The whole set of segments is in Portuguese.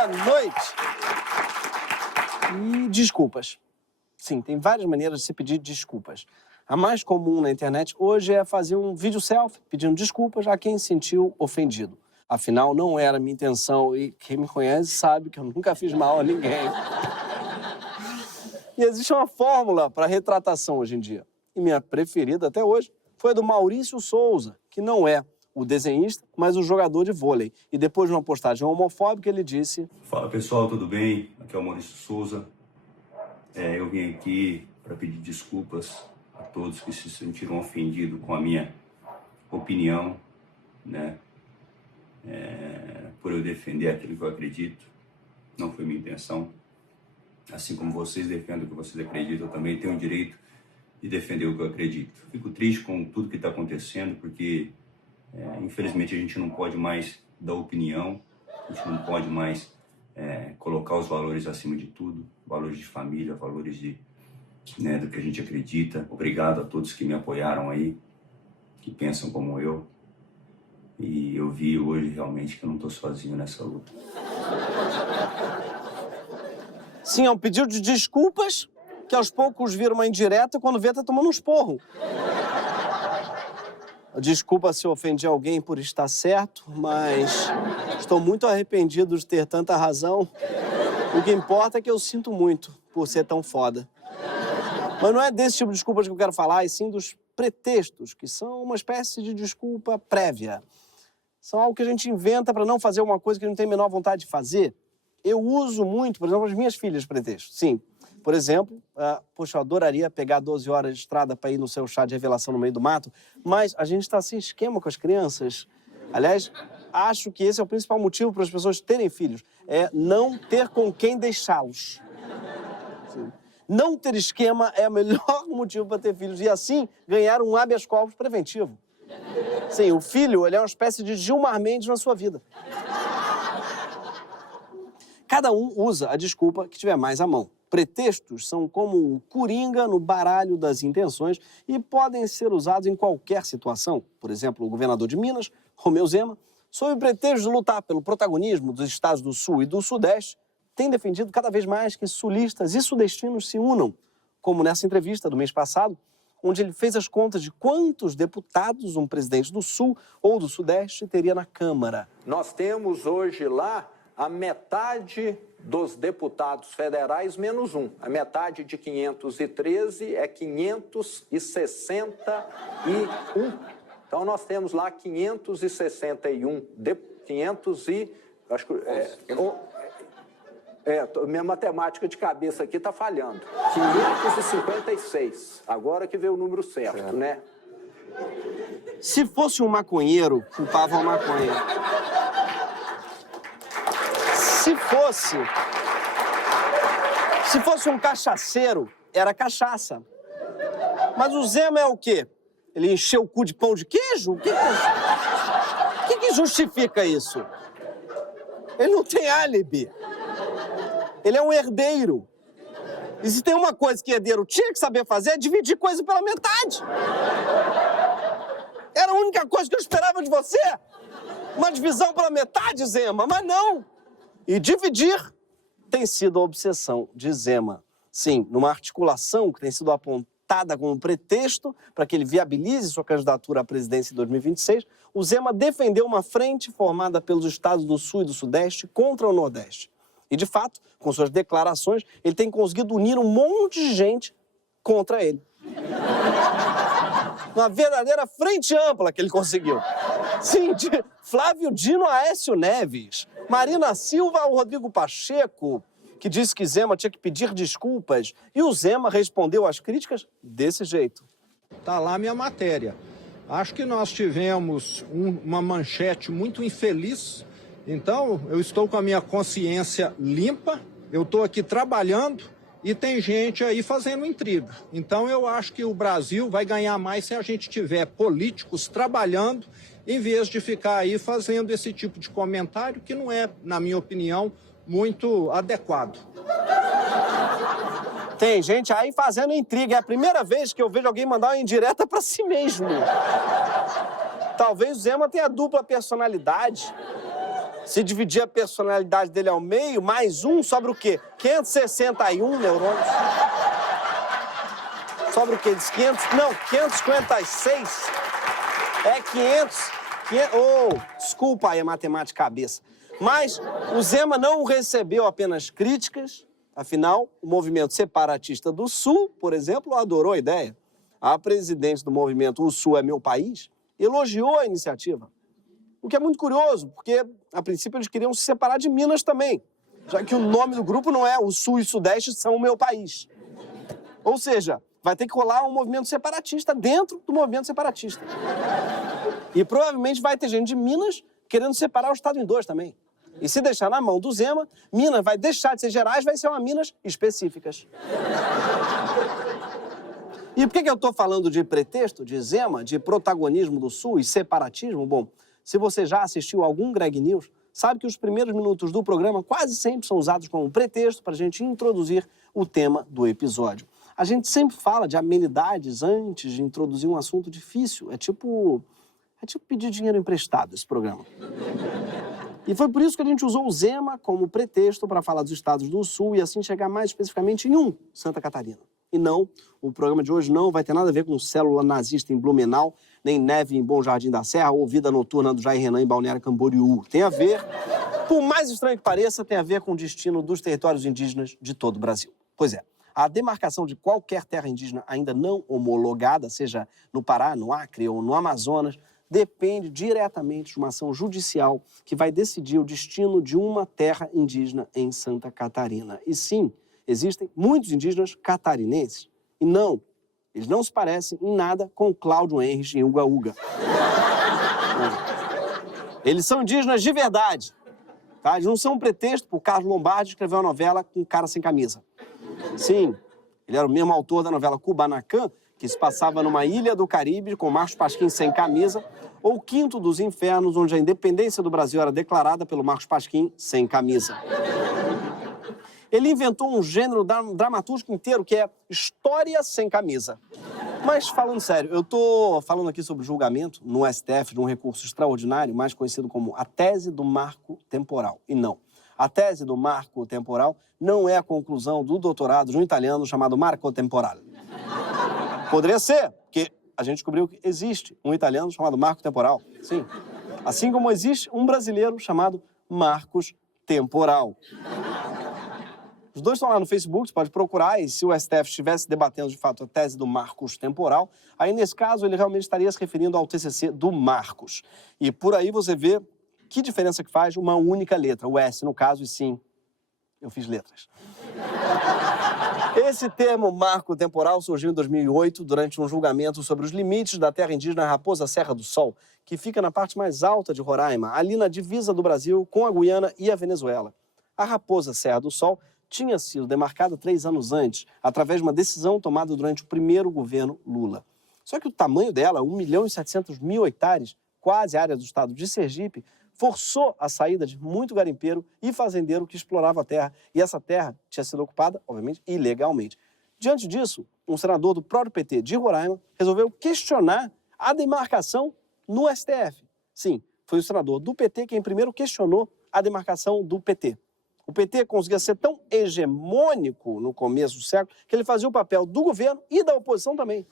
Boa noite. E desculpas. Sim, tem várias maneiras de se pedir desculpas. A mais comum na internet hoje é fazer um vídeo selfie pedindo desculpas a quem se sentiu ofendido. Afinal, não era minha intenção e quem me conhece sabe que eu nunca fiz mal a ninguém. E existe uma fórmula para retratação hoje em dia. E minha preferida até hoje foi a do Maurício Souza, que não é o desenhista, mas o jogador de vôlei. E depois de uma postagem homofóbica, ele disse... Fala pessoal, tudo bem? Aqui é o Maurício Souza. Eu vim aqui para pedir desculpas a todos que se sentiram ofendidos com a minha opinião, né? Por eu defender aquilo que eu acredito. Não foi minha intenção. Assim como vocês defendem o que vocês acreditam, eu também tenho o direito de defender o que eu acredito. Fico triste com tudo que está acontecendo, porque infelizmente a gente não pode mais dar opinião, a gente não pode mais colocar os valores acima de tudo, valores de família, valores do que a gente acredita. Obrigado a todos que me apoiaram aí, que pensam como eu. E eu vi hoje realmente que eu não estou sozinho nessa luta. Sim, é um pedido de desculpas que aos poucos vira uma indireta e quando vê tá tomando um esporro. Desculpa se eu ofendi alguém por estar certo, mas estou muito arrependido de ter tanta razão. O que importa é que eu sinto muito por ser tão foda. Mas não é desse tipo de desculpas que eu quero falar, e sim dos pretextos, que são uma espécie de desculpa prévia. São algo que a gente inventa para não fazer uma coisa que a gente não tem a menor vontade de fazer. Eu uso muito, por exemplo, as minhas filhas pretextos. Sim, por exemplo, poxa, eu adoraria pegar 12 horas de estrada para ir no seu chá de revelação no meio do mato, mas a gente está sem esquema com as crianças. Aliás, acho que esse é o principal motivo para as pessoas terem filhos, é não ter com quem deixá-los. Não ter esquema é o melhor motivo para ter filhos e, assim, ganhar um habeas corpus preventivo. Sim, o filho, ele é uma espécie de Gilmar Mendes na sua vida. Cada um usa a desculpa que tiver mais à mão. Pretextos são como o coringa no baralho das intenções e podem ser usados em qualquer situação. Por exemplo, o governador de Minas, Romeu Zema, sob o pretexto de lutar pelo protagonismo dos estados do Sul e do Sudeste, tem defendido cada vez mais que sulistas e sudestinos se unam, como nessa entrevista do mês passado, onde ele fez as contas de quantos deputados um presidente do Sul ou do Sudeste teria na Câmara. Nós temos hoje lá a metade dos deputados federais menos um. A metade de 513 é 561. Então nós temos lá 561, minha matemática de cabeça aqui está falhando. 556. Agora que veio o número certo, né? Se fosse um maconheiro, culpava a maconha. Se fosse um cachaceiro, era cachaça. Mas o Zema é o quê? Ele encheu o cu de pão de queijo? O que justifica isso? Ele não tem álibi. Ele é um herdeiro. E se tem uma coisa que herdeiro tinha que saber fazer, é dividir coisa pela metade. Era a única coisa que eu esperava de você. Uma divisão pela metade, Zema, mas não. E dividir tem sido a obsessão de Zema. Sim, numa articulação que tem sido apontada como pretexto para que ele viabilize sua candidatura à presidência em 2026, o Zema defendeu uma frente formada pelos estados do Sul e do Sudeste contra o Nordeste. E, de fato, com suas declarações, ele tem conseguido unir um monte de gente contra ele. Uma verdadeira frente ampla que ele conseguiu. Sim, de Flávio Dino a Aécio Neves, Marina Silva ao Rodrigo Pacheco, que disse que Zema tinha que pedir desculpas, e o Zema respondeu às críticas desse jeito. Tá lá a minha matéria. Acho que nós tivemos uma manchete muito infeliz. Então, eu estou com a minha consciência limpa, eu estou aqui trabalhando e tem gente aí fazendo intriga. Então, eu acho que o Brasil vai ganhar mais se a gente tiver políticos trabalhando, em vez de ficar aí fazendo esse tipo de comentário que não é, na minha opinião, muito adequado. Tem gente aí fazendo intriga. É a primeira vez que eu vejo alguém mandar uma indireta para si mesmo. Talvez o Zema tenha dupla personalidade. Se dividir a personalidade dele ao meio, mais um, sobra o quê? 561 neurônios. Sobra o quê? 556. É 500. Desculpa aí a matemática cabeça. Mas o Zema não recebeu apenas críticas. Afinal, o movimento separatista do Sul, por exemplo, adorou a ideia. A presidente do movimento O Sul é Meu País elogiou a iniciativa. O que é muito curioso, porque, a princípio, eles queriam se separar de Minas também, já que o nome do grupo não é O Sul e Sudeste são o meu país. Ou seja, vai ter que rolar um movimento separatista dentro do movimento separatista. E provavelmente vai ter gente de Minas querendo separar o Estado em dois também. E se deixar na mão do Zema, Minas vai deixar de ser Gerais, vai ser uma Minas específicas. E por que eu estou falando de pretexto, de Zema, de protagonismo do Sul e separatismo? Bom, se você já assistiu a algum Greg News, sabe que os primeiros minutos do programa quase sempre são usados como pretexto para a gente introduzir o tema do episódio. A gente sempre fala de amenidades antes de introduzir um assunto difícil. É tipo pedir dinheiro emprestado, esse programa. E foi por isso que a gente usou o Zema como pretexto para falar dos estados do Sul e assim chegar mais especificamente em um, Santa Catarina. E não, o programa de hoje não vai ter nada a ver com célula nazista em Blumenau, nem neve em Bom Jardim da Serra ou vida noturna do Jair Renan em Balneário Camboriú. Tem a ver, por mais estranho que pareça, tem a ver com o destino dos territórios indígenas de todo o Brasil. Pois é, a demarcação de qualquer terra indígena ainda não homologada, seja no Pará, no Acre ou no Amazonas, depende diretamente de uma ação judicial que vai decidir o destino de uma terra indígena em Santa Catarina. E sim, existem muitos indígenas catarinenses. E não, eles não se parecem em nada com Cláudio Henrich em Uga Uga. Eles são indígenas de verdade. Tá? Eles não são um pretexto para o Carlos Lombardi escrever uma novela com um cara sem camisa. Sim, ele era o mesmo autor da novela Kubanacan, que se passava numa ilha do Caribe com Marcos Pasquim sem camisa, ou Quinto dos Infernos, onde a independência do Brasil era declarada pelo Marcos Pasquim sem camisa. Ele inventou um gênero dramatúrgico inteiro que é história sem camisa. Mas, falando sério, eu tô falando aqui sobre julgamento no STF de um recurso extraordinário, mais conhecido como a tese do marco temporal. E não, a tese do marco temporal não é a conclusão do doutorado de um italiano chamado Marco Temporale. Poderia ser, porque a gente descobriu que existe um italiano chamado Marco Temporal, sim. Assim como existe um brasileiro chamado Marcos Temporal. Os dois estão lá no Facebook, você pode procurar, e se o STF estivesse debatendo, de fato, a tese do Marcos Temporal, aí, nesse caso, ele realmente estaria se referindo ao TCC do Marcos. E por aí você vê que diferença que faz uma única letra, o S, no caso, e sim, eu fiz letras. Esse termo marco temporal surgiu em 2008 durante um julgamento sobre os limites da terra indígena Raposa Serra do Sol, que fica na parte mais alta de Roraima, ali na divisa do Brasil com a Guiana e a Venezuela. A Raposa Serra do Sol tinha sido demarcada 3 anos antes, através de uma decisão tomada durante o primeiro governo Lula. Só que o tamanho dela, 1.700.000 hectares, quase a área do estado de Sergipe, forçou a saída de muito garimpeiro e fazendeiro que explorava a terra. E essa terra tinha sido ocupada, obviamente, ilegalmente. Diante disso, um senador do próprio PT de Roraima resolveu questionar a demarcação no STF. Sim, foi o senador do PT quem primeiro questionou a demarcação do PT. O PT conseguia ser tão hegemônico no começo do século que ele fazia o papel do governo e da oposição também.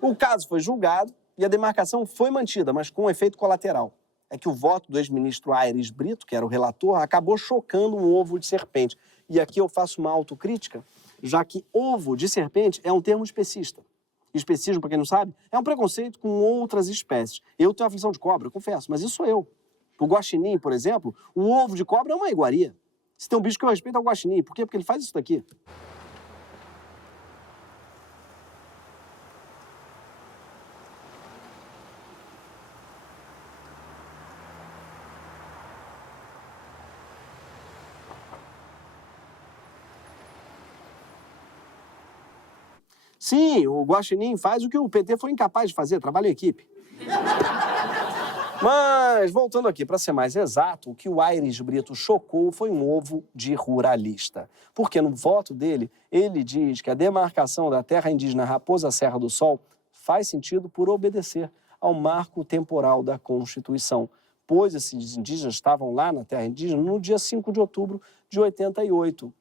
O caso foi julgado e a demarcação foi mantida, mas com um efeito colateral. É que o voto do ex-ministro Aires Brito, que era o relator, acabou chocando um ovo de serpente. E aqui eu faço uma autocrítica, já que ovo de serpente é um termo especista. Especismo, para quem não sabe, é um preconceito com outras espécies. Eu tenho aflição de cobra, eu confesso, mas isso sou eu. O guaxinim, por exemplo, o ovo de cobra é uma iguaria. Se tem um bicho que eu respeito é o guaxinim. Por quê? Porque ele faz isso daqui. Sim, o guaxinim faz o que o PT foi incapaz de fazer, trabalha em equipe. Mas, voltando aqui, para ser mais exato, o que o Aires Brito chocou foi um ovo de ruralista. Porque no voto dele, ele diz que a demarcação da terra indígena Raposa Serra do Sol faz sentido por obedecer ao marco temporal da Constituição. pois esses indígenas estavam lá na terra indígena no dia 5 de outubro de 88.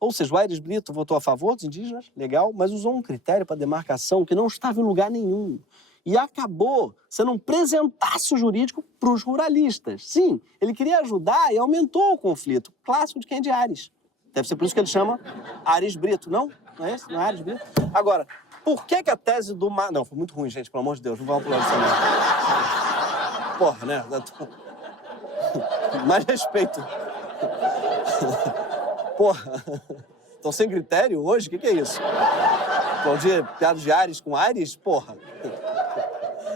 Ou seja, o Aires Brito votou a favor dos indígenas, legal, mas usou um critério para demarcação que não estava em lugar nenhum. E acabou sendo um presentaço jurídico para os ruralistas. Sim, ele queria ajudar e aumentou o conflito. Clássico de quem é de Ares. Deve ser por isso que ele chama Aires Brito, não? Não é esse? Não é Ares Brito? Agora, por que a tese do... Não, foi muito ruim, gente, pelo amor de Deus, não vamos pular isso não. Porra, né? Mais respeito. Porra, estão sem critério hoje? O que é isso? Aplaudir piadas de Ares com Ares? Porra.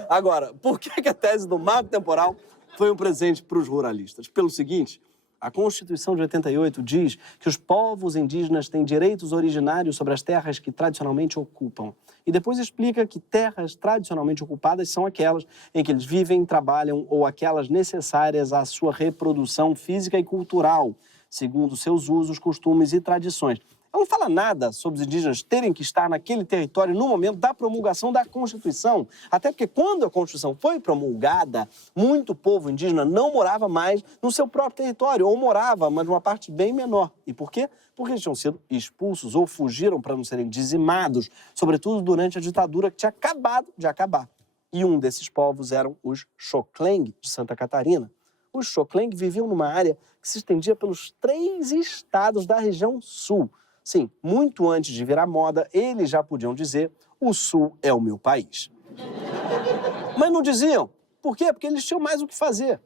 Agora, por que a tese do marco temporal foi um presente para os ruralistas? Pelo seguinte, a Constituição de 88 diz que os povos indígenas têm direitos originários sobre as terras que tradicionalmente ocupam. E depois explica que terras tradicionalmente ocupadas são aquelas em que eles vivem, trabalham ou aquelas necessárias à sua reprodução física e cultural, segundo seus usos, costumes e tradições. Ela não fala nada sobre os indígenas terem que estar naquele território no momento da promulgação da Constituição. Até porque quando a Constituição foi promulgada, muito povo indígena não morava mais no seu próprio território, ou morava, mas numa parte bem menor. E por quê? Porque eles tinham sido expulsos ou fugiram para não serem dizimados, sobretudo durante a ditadura que tinha acabado de acabar. E um desses povos eram os Xokleng, de Santa Catarina. Os Xokleng viviam numa área que se estendia pelos 3 estados da região sul. Sim, muito antes de virar moda, eles já podiam dizer: o Sul é o meu país. Mas não diziam. Por quê? Porque eles tinham mais o que fazer.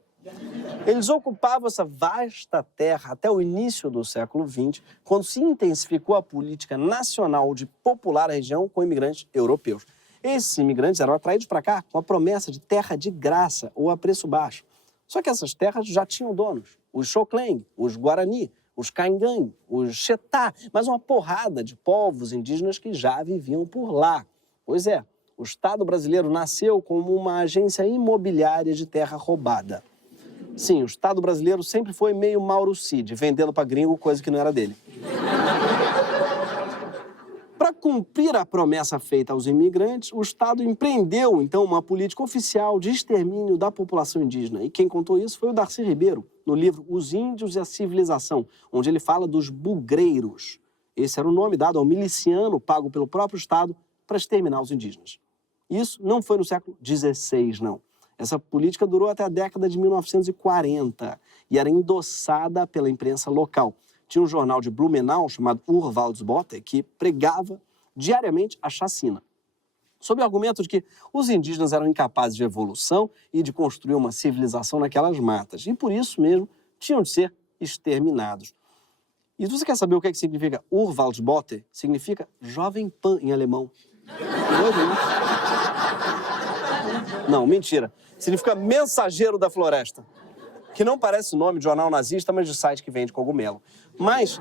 Eles ocupavam essa vasta terra até o início do século XX, quando se intensificou a política nacional de popular a região com imigrantes europeus. Esses imigrantes eram atraídos para cá com a promessa de terra de graça ou a preço baixo. Só que essas terras já tinham donos: os Xokleng, os Guarani, os Caingangue, os Xetá, mas uma porrada de povos indígenas que já viviam por lá. Pois é, o Estado brasileiro nasceu como uma agência imobiliária de terra roubada. Sim, o Estado brasileiro sempre foi meio Mauro Cid, vendendo para gringo coisa que não era dele. Para cumprir a promessa feita aos imigrantes, o Estado empreendeu, então, uma política oficial de extermínio da população indígena. E quem contou isso foi o Darcy Ribeiro, no livro Os Índios e a Civilização, onde ele fala dos bugreiros. Esse era o nome dado ao miliciano pago pelo próprio Estado para exterminar os indígenas. Isso não foi no século XVI, não. Essa política durou até a década de 1940 e era endossada pela imprensa local. Tinha um jornal de Blumenau chamado Urvaldsbote que pregava diariamente a chacina, sob o argumento de que os indígenas eram incapazes de evolução e de construir uma civilização naquelas matas, e por isso mesmo tinham de ser exterminados. E você quer saber o que significa Urvaldsbote? Significa Jovem Pan em alemão. Não, mentira. Significa mensageiro da floresta. Que não parece nome de jornal nazista, mas de site que vende cogumelo. Mas,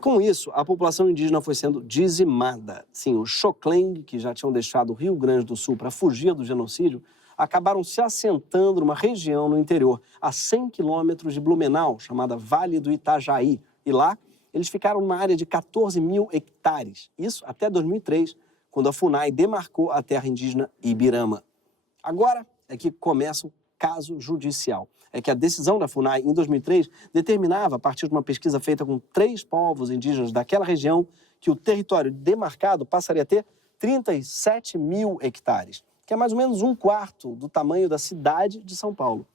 com isso, a população indígena foi sendo dizimada. Sim, os Xokleng, que já tinham deixado o Rio Grande do Sul para fugir do genocídio, acabaram se assentando numa região no interior, a 100 quilômetros de Blumenau, chamada Vale do Itajaí. E lá, eles ficaram numa área de 14 mil hectares. Isso até 2003, quando a FUNAI demarcou a terra indígena Ibirama. Agora é que começa o caso judicial. É que a decisão da FUNAI, em 2003, determinava, a partir de uma pesquisa feita com 3 povos indígenas daquela região, que o território demarcado passaria a ter 37 mil hectares, que é mais ou menos 1/4 do tamanho da cidade de São Paulo.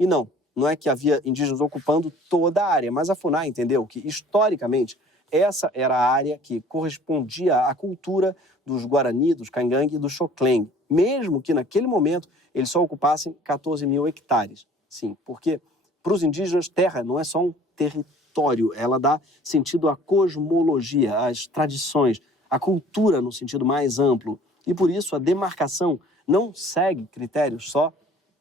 E não é que havia indígenas ocupando toda a área, mas a FUNAI entendeu que, historicamente, essa era a área que correspondia à cultura dos Guarani, dos Caingangue e dos Xokleng, mesmo que, naquele momento, eles só ocupassem 14 mil hectares. Sim, porque para os indígenas terra não é só um território, ela dá sentido à cosmologia, às tradições, à cultura no sentido mais amplo. E por isso a demarcação não segue critérios só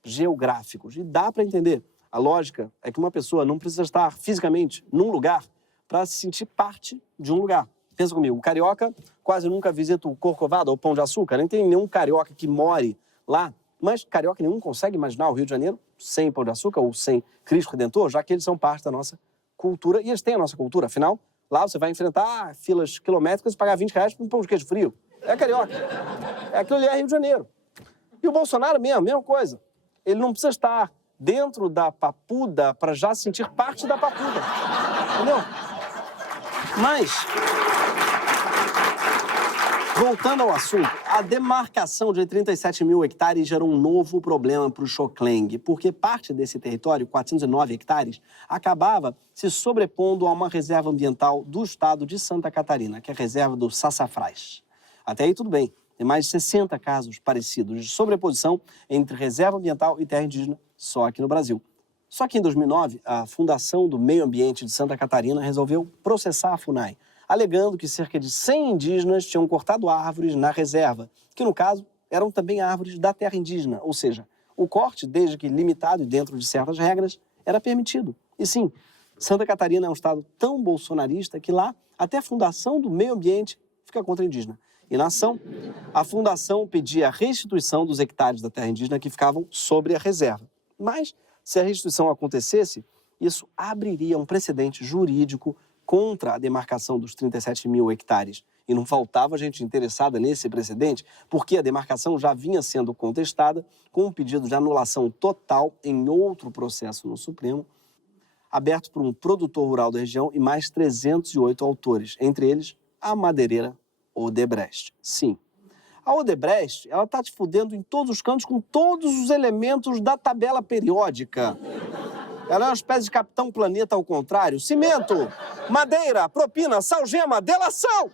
geográficos. E dá para entender. A lógica é que uma pessoa não precisa estar fisicamente num lugar para se sentir parte de um lugar. Pensa comigo, o carioca quase nunca visita o Corcovado ou o Pão de Açúcar, nem tem nenhum carioca que more lá. Mas carioca nenhum consegue imaginar o Rio de Janeiro sem Pão de Açúcar ou sem Cristo Redentor, já que eles são parte da nossa cultura e eles têm a nossa cultura. Afinal, lá você vai enfrentar filas quilométricas e pagar R$20 por um pão de queijo frio. É carioca. Aquilo ali é Rio de Janeiro. E o Bolsonaro mesmo, mesma coisa. Ele não precisa estar dentro da papuda para já sentir parte da papuda. Entendeu? Mas, voltando ao assunto, a demarcação de 37 mil hectares gerou um novo problema para o Chocleng, porque parte desse território, 409 hectares, acabava se sobrepondo a uma reserva ambiental do estado de Santa Catarina, que é a reserva do Sassafrás. Até aí tudo bem, tem mais de 60 casos parecidos de sobreposição entre reserva ambiental e terra indígena só aqui no Brasil. Só que em 2009, a Fundação do Meio Ambiente de Santa Catarina resolveu processar a FUNAI, alegando que cerca de 100 indígenas tinham cortado árvores na reserva, que no caso eram também árvores da terra indígena, ou seja, o corte, desde que limitado e dentro de certas regras, era permitido. E sim, Santa Catarina é um estado tão bolsonarista que lá até a Fundação do Meio Ambiente fica contra a indígena. E na ação, a fundação pedia a restituição dos hectares da terra indígena que ficavam sobre a reserva. Mas, se a restituição acontecesse, isso abriria um precedente jurídico contra a demarcação dos 37 mil hectares. E não faltava gente interessada nesse precedente, porque a demarcação já vinha sendo contestada com um pedido de anulação total em outro processo no Supremo, aberto por um produtor rural da região e mais 308 autores, entre eles a madeireira Odebrecht. Sim. A Odebrecht, ela tá te fudendo em todos os cantos com todos os elementos da tabela periódica. Ela é uma espécie de Capitão Planeta ao contrário. Cimento, madeira, propina, salgema, delação.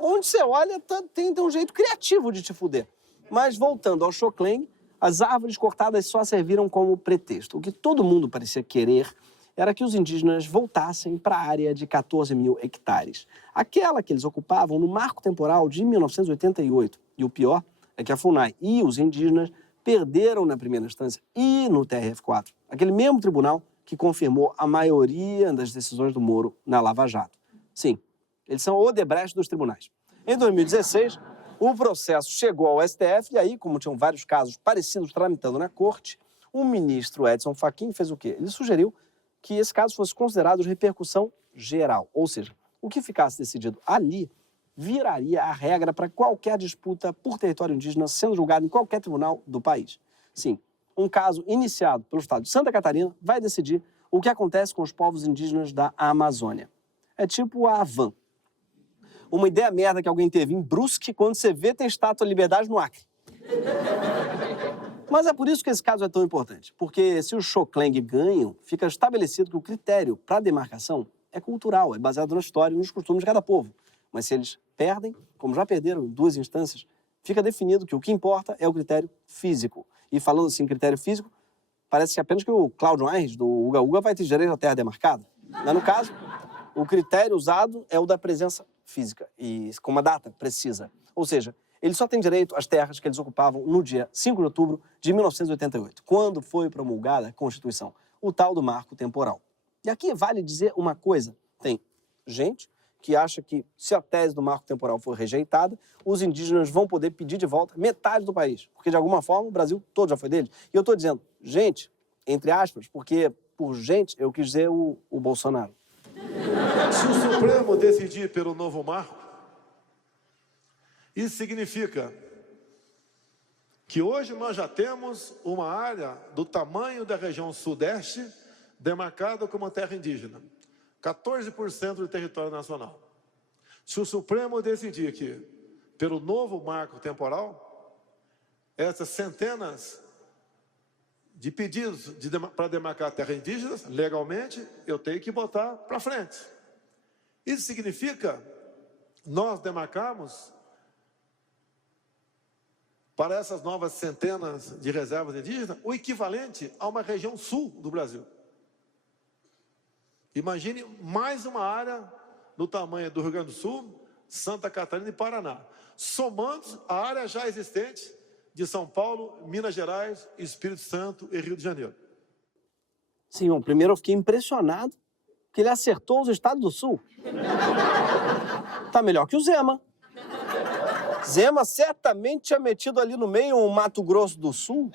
Onde você olha, tem um jeito criativo de te fuder. Mas voltando ao Chocleng, as árvores cortadas só serviram como pretexto. O que todo mundo parecia querer era que os indígenas voltassem para a área de 14 mil hectares. Aquela que eles ocupavam no marco temporal de 1988. E o pior é que a FUNAI e os indígenas perderam na primeira instância e no TRF4, aquele mesmo tribunal que confirmou a maioria das decisões do Moro na Lava Jato. Sim, eles são o Odebrecht dos tribunais. Em 2016, o processo chegou ao STF e aí, como tinham vários casos parecidos tramitando na corte, o ministro Edson Fachin fez o quê? Ele sugeriu que esse caso fosse considerado de repercussão geral, ou seja, o que ficasse decidido ali viraria a regra para qualquer disputa por território indígena sendo julgado em qualquer tribunal do país. Sim, um caso iniciado pelo estado de Santa Catarina vai decidir o que acontece com os povos indígenas da Amazônia. É tipo a Havan. Uma ideia merda que alguém teve em Brusque, quando você vê tem estátua da Liberdade no Acre. Mas é por isso que esse caso é tão importante, porque se os Chocleng ganham, fica estabelecido que o critério para a demarcação é cultural, é baseado na história e nos costumes de cada povo. Mas se eles perdem, como já perderam em duas instâncias, fica definido que o que importa é o critério físico. E falando assim, critério físico, parece que apenas que o Cláudio Aires, do Uga Uga, vai ter direito à terra demarcada. Mas no caso, o critério usado é o da presença física, e com uma data precisa. Ou seja, eles só têm direito às terras que eles ocupavam no dia 5 de outubro de 1988, quando foi promulgada a Constituição, o tal do marco temporal. E aqui vale dizer uma coisa, tem gente que acha que se a tese do marco temporal for rejeitada, os indígenas vão poder pedir de volta metade do país, porque de alguma forma o Brasil todo já foi deles. E eu estou dizendo, gente, entre aspas, porque por gente eu quis dizer o Bolsonaro. Se o Supremo decidir pelo novo marco, isso significa que hoje nós já temos uma área do tamanho da região sudeste demarcada como terra indígena. 14% do território nacional. Se o Supremo decidir que, pelo novo marco temporal, essas centenas de pedidos para demarcar terra indígena, legalmente, eu tenho que botar para frente. Isso significa nós demarcarmos para essas novas centenas de reservas indígenas o equivalente a uma região sul do Brasil. Imagine mais uma área do tamanho do Rio Grande do Sul, Santa Catarina e Paraná, somando a área já existente de São Paulo, Minas Gerais, Espírito Santo e Rio de Janeiro. Sim, bom, primeiro eu fiquei impressionado que ele acertou os estados do Sul. Tá melhor que o Zema. Zema certamente tinha metido ali no meio um Mato Grosso do Sul.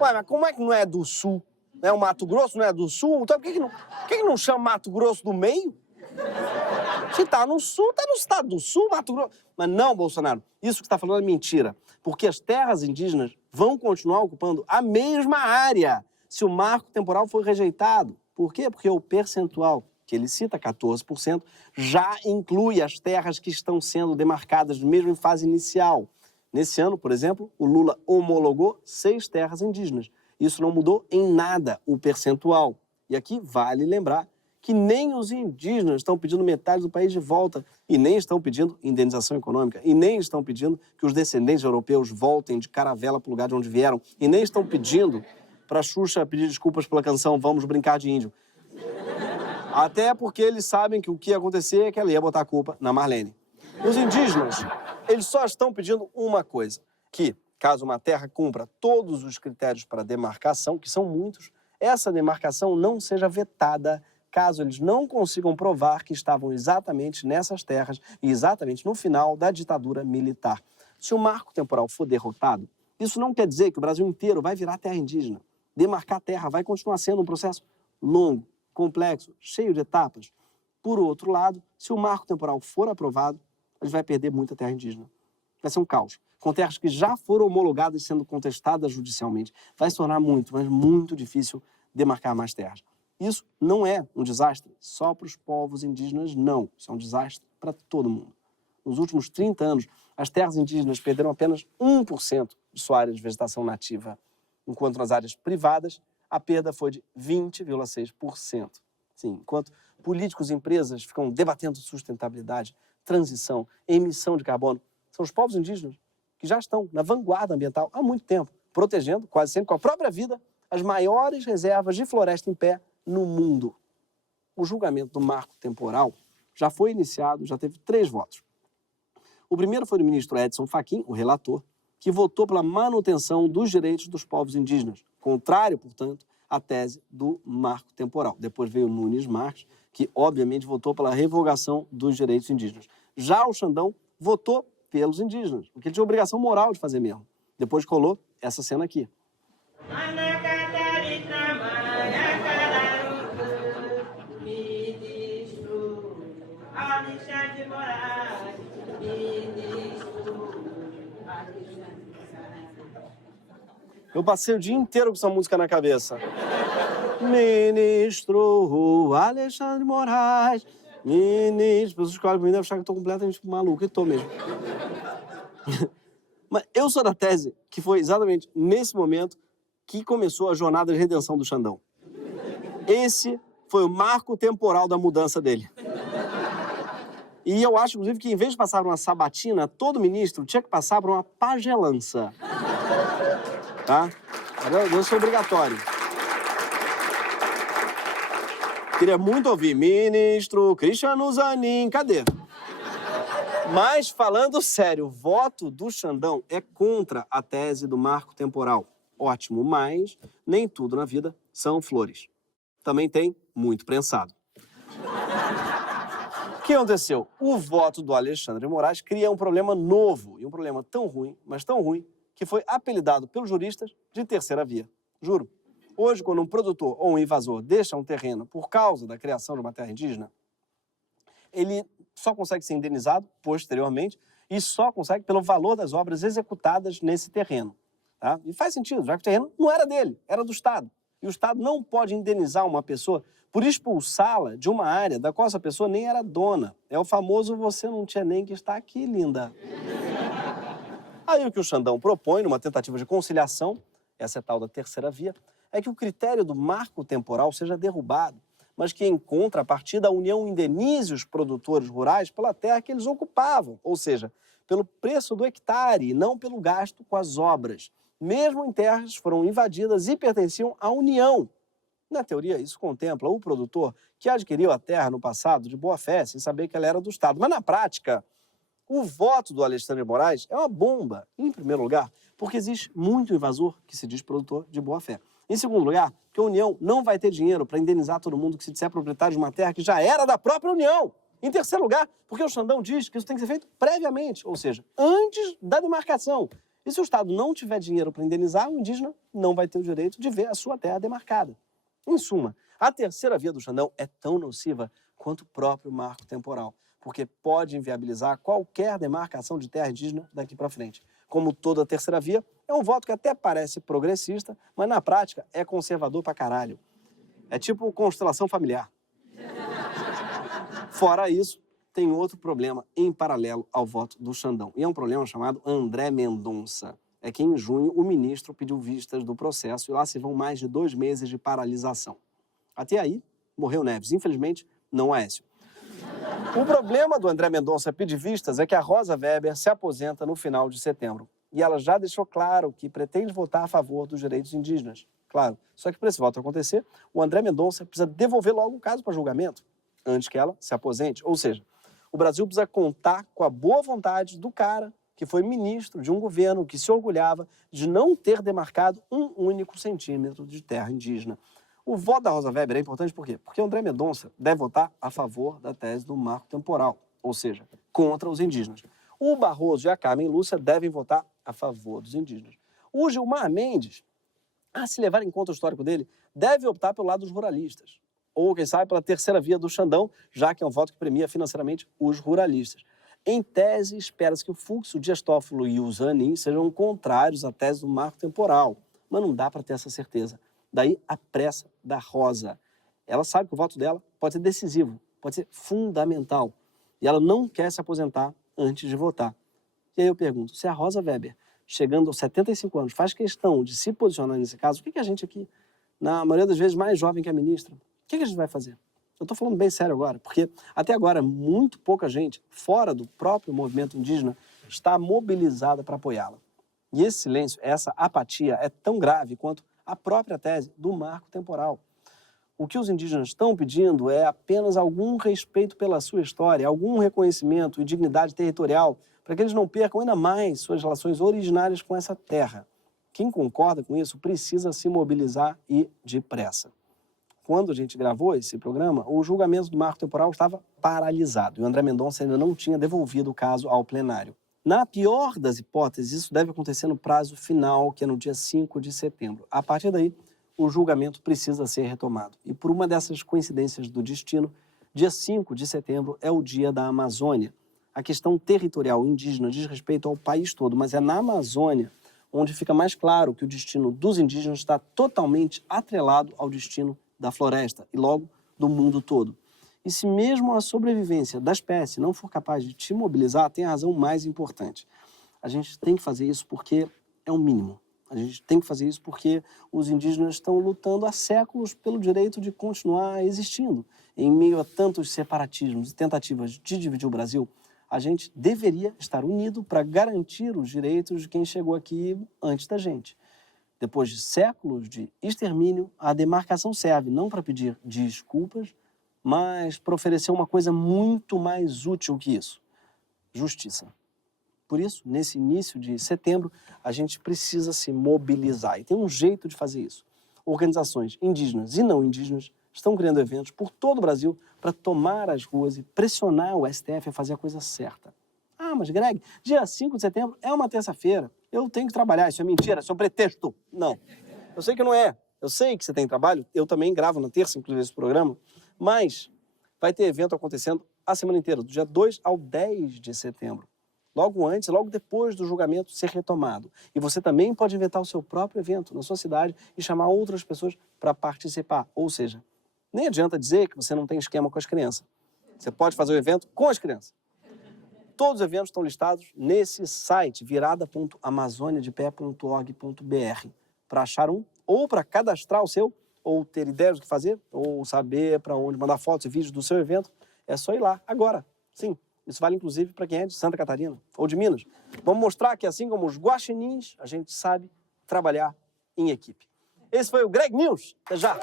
Ué, mas como é que não é do Sul? O Mato Grosso não é do Sul? Então por que não chama Mato Grosso do meio? Se tá no sul, tá no estado do sul, Mato Grosso. Mas não, Bolsonaro, isso que você tá falando é mentira. Porque as terras indígenas vão continuar ocupando a mesma área se o marco temporal for rejeitado. Por quê? Porque o percentual que ele cita, 14%, já inclui as terras que estão sendo demarcadas mesmo em fase inicial. Nesse ano, por exemplo, o Lula homologou 6 terras indígenas. Isso não mudou em nada o percentual. E aqui vale lembrar que nem os indígenas estão pedindo metade do país de volta, e nem estão pedindo indenização econômica, e nem estão pedindo que os descendentes europeus voltem de caravela para o lugar de onde vieram, e nem estão pedindo para a Xuxa pedir desculpas pela canção Vamos Brincar de Índio. Até porque eles sabem que o que ia acontecer é que ela ia botar a culpa na Marlene. Os indígenas, eles só estão pedindo uma coisa, que, caso uma terra cumpra todos os critérios para demarcação, que são muitos, essa demarcação não seja vetada caso eles não consigam provar que estavam exatamente nessas terras e exatamente no final da ditadura militar. Se o marco temporal for derrotado, isso não quer dizer que o Brasil inteiro vai virar terra indígena. Demarcar terra vai continuar sendo um processo longo, complexo, cheio de etapas. Por outro lado, se o marco temporal for aprovado, a gente vai perder muita terra indígena. Vai ser um caos. Com terras que já foram homologadas e sendo contestadas judicialmente, vai se tornar muito, mas muito difícil demarcar mais terras. Isso não é um desastre só para os povos indígenas, não. Isso é um desastre para todo mundo. Nos últimos 30 anos, as terras indígenas perderam apenas 1% de sua área de vegetação nativa, enquanto nas áreas privadas, a perda foi de 20,6%. Sim, enquanto políticos e empresas ficam debatendo sustentabilidade, transição, emissão de carbono, são os povos indígenas que já estão na vanguarda ambiental há muito tempo, protegendo, quase sempre com a própria vida, as maiores reservas de floresta em pé no mundo. O julgamento do marco temporal já foi iniciado, já teve 3 votos. O primeiro foi do ministro Edson Fachin, o relator, que votou pela manutenção dos direitos dos povos indígenas, contrário, portanto, à tese do marco temporal. Depois veio Nunes Marques, que obviamente votou pela revogação dos direitos indígenas. Já o Xandão votou pelos indígenas, porque ele tinha obrigação moral de fazer mesmo. Depois colou essa cena aqui. Eu passei o dia inteiro com essa música na cabeça. Ministro Alexandre de Moraes, ministro... As pessoas escolhem pra mim, devem achar que eu tô completamente maluco, e tô mesmo. Mas eu sou da tese que foi exatamente nesse momento que começou a jornada de redenção do Xandão. Esse foi o marco temporal da mudança dele. E eu acho, inclusive, que em vez de passar por uma sabatina, todo ministro tinha que passar por uma pagelança. Tá? Isso é obrigatório. Queria muito ouvir, ministro Cristiano Zanin, cadê? Mas, falando sério, o voto do Xandão é contra a tese do marco temporal. Ótimo, mas nem tudo na vida são flores. Também tem muito prensado. O que aconteceu? O voto do Alexandre de Moraes cria um problema novo, e um problema tão ruim, mas tão ruim, que foi apelidado pelos juristas de terceira via. Juro. Hoje, quando um produtor ou um invasor deixa um terreno por causa da criação de uma terra indígena, ele só consegue ser indenizado posteriormente e só consegue pelo valor das obras executadas nesse terreno. Tá? E faz sentido, já que o terreno não era dele, era do Estado. E o Estado não pode indenizar uma pessoa por expulsá-la de uma área da qual essa pessoa nem era dona. É o famoso você não tinha nem que estar aqui, linda. Aí o que o Xandão propõe, numa tentativa de conciliação, essa é a tal da terceira via, é que o critério do marco temporal seja derrubado, mas que, em contrapartida, a União indenize os produtores rurais pela terra que eles ocupavam, ou seja, pelo preço do hectare e não pelo gasto com as obras, mesmo em terras que foram invadidas e pertenciam à União. Na teoria, isso contempla o produtor que adquiriu a terra no passado de boa fé, sem saber que ela era do Estado. Mas, na prática, o voto do Alexandre de Moraes é uma bomba, em primeiro lugar, porque existe muito invasor que se diz produtor de boa fé. Em segundo lugar, porque a União não vai ter dinheiro para indenizar todo mundo que se disser proprietário de uma terra que já era da própria União. Em terceiro lugar, porque o Xandão diz que isso tem que ser feito previamente, ou seja, antes da demarcação. E se o Estado não tiver dinheiro para indenizar, o indígena não vai ter o direito de ver a sua terra demarcada. Em suma, a terceira via do Xandão é tão nociva quanto o próprio marco temporal, porque pode inviabilizar qualquer demarcação de terra indígena daqui para frente. Como toda terceira via, é um voto que até parece progressista, mas na prática é conservador pra caralho. É tipo constelação familiar. Fora isso, tem outro problema em paralelo ao voto do Xandão. E é um problema chamado André Mendonça. É que em junho o ministro pediu vistas do processo e lá se vão mais de 2 meses de paralisação. Até aí, morreu Neves. Infelizmente, não Aécio. O problema do André Mendonça pedir vistas é que a Rosa Weber se aposenta no final de setembro. E ela já deixou claro que pretende votar a favor dos direitos indígenas. Claro, só que para esse voto acontecer, o André Mendonça precisa devolver logo o caso para julgamento, antes que ela se aposente. Ou seja, o Brasil precisa contar com a boa vontade do cara que foi ministro de um governo que se orgulhava de não ter demarcado um único centímetro de terra indígena. O voto da Rosa Weber é importante por quê? Porque o André Mendonça deve votar a favor da tese do marco temporal, ou seja, contra os indígenas. O Barroso e a Carmen Lúcia devem votar a favor dos indígenas. O Gilmar Mendes, a se levar em conta o histórico dele, deve optar pelo lado dos ruralistas. Ou, quem sabe, pela terceira via do Xandão, já que é um voto que premia financeiramente os ruralistas. Em tese, espera-se que o Fux, o Dias Toffolo e o Zanin sejam contrários à tese do marco temporal, mas não dá para ter essa certeza. Daí a pressa da Rosa. Ela sabe que o voto dela pode ser decisivo, pode ser fundamental, e ela não quer se aposentar antes de votar. E aí eu pergunto, se a Rosa Weber, chegando aos 75 anos, faz questão de se posicionar nesse caso, o que a gente aqui, na maioria das vezes mais jovem que a ministra, o que a gente vai fazer? Eu estou falando bem sério agora, porque até agora muito pouca gente, fora do próprio movimento indígena, está mobilizada para apoiá-la. E esse silêncio, essa apatia é tão grave quanto a própria tese do marco temporal. O que os indígenas estão pedindo é apenas algum respeito pela sua história, algum reconhecimento e dignidade territorial, para que eles não percam ainda mais suas relações originárias com essa terra. Quem concorda com isso precisa se mobilizar e depressa. Quando a gente gravou esse programa, o julgamento do marco temporal estava paralisado e o André Mendonça ainda não tinha devolvido o caso ao plenário. Na pior das hipóteses, isso deve acontecer no prazo final, que é no dia 5 de setembro. A partir daí, o julgamento precisa ser retomado. E por uma dessas coincidências do destino, dia 5 de setembro é o dia da Amazônia. A questão territorial indígena diz respeito ao país todo, mas é na Amazônia onde fica mais claro que o destino dos indígenas está totalmente atrelado ao destino da floresta e, logo, do mundo todo. E se mesmo a sobrevivência da espécie não for capaz de te mobilizar, tem a razão mais importante. A gente tem que fazer isso porque é o mínimo. A gente tem que fazer isso porque os indígenas estão lutando há séculos pelo direito de continuar existindo. Em meio a tantos separatismos e tentativas de dividir o Brasil, a gente deveria estar unido para garantir os direitos de quem chegou aqui antes da gente. Depois de séculos de extermínio, a demarcação serve não para pedir desculpas, mas para oferecer uma coisa muito mais útil que isso: justiça. Por isso, nesse início de setembro, a gente precisa se mobilizar. E tem um jeito de fazer isso. Organizações indígenas e não indígenas estão criando eventos por todo o Brasil para tomar as ruas e pressionar o STF a fazer a coisa certa. Ah, mas Greg, dia 5 de setembro é uma terça-feira. Eu tenho que trabalhar. Isso é mentira, isso é um pretexto. Não. Eu sei que não é. Eu sei que você tem trabalho. Eu também gravo na terça, inclusive, esse programa. Mas vai ter evento acontecendo a semana inteira, do dia 2 ao 10 de setembro. Logo antes, logo depois do julgamento ser retomado. E você também pode inventar o seu próprio evento na sua cidade e chamar outras pessoas para participar. Ou seja, nem adianta dizer que você não tem esquema com as crianças. Você pode fazer o evento com as crianças. Todos os eventos estão listados nesse site, virada.amazoniadepé.org.br. Para achar um, ou para cadastrar o seu, ou ter ideias do que fazer, ou saber para onde mandar fotos e vídeos do seu evento, é só ir lá, agora. Sim, isso vale inclusive para quem é de Santa Catarina ou de Minas. Vamos mostrar que, assim como os guaxinins, a gente sabe trabalhar em equipe. Esse foi o Greg News. Até já!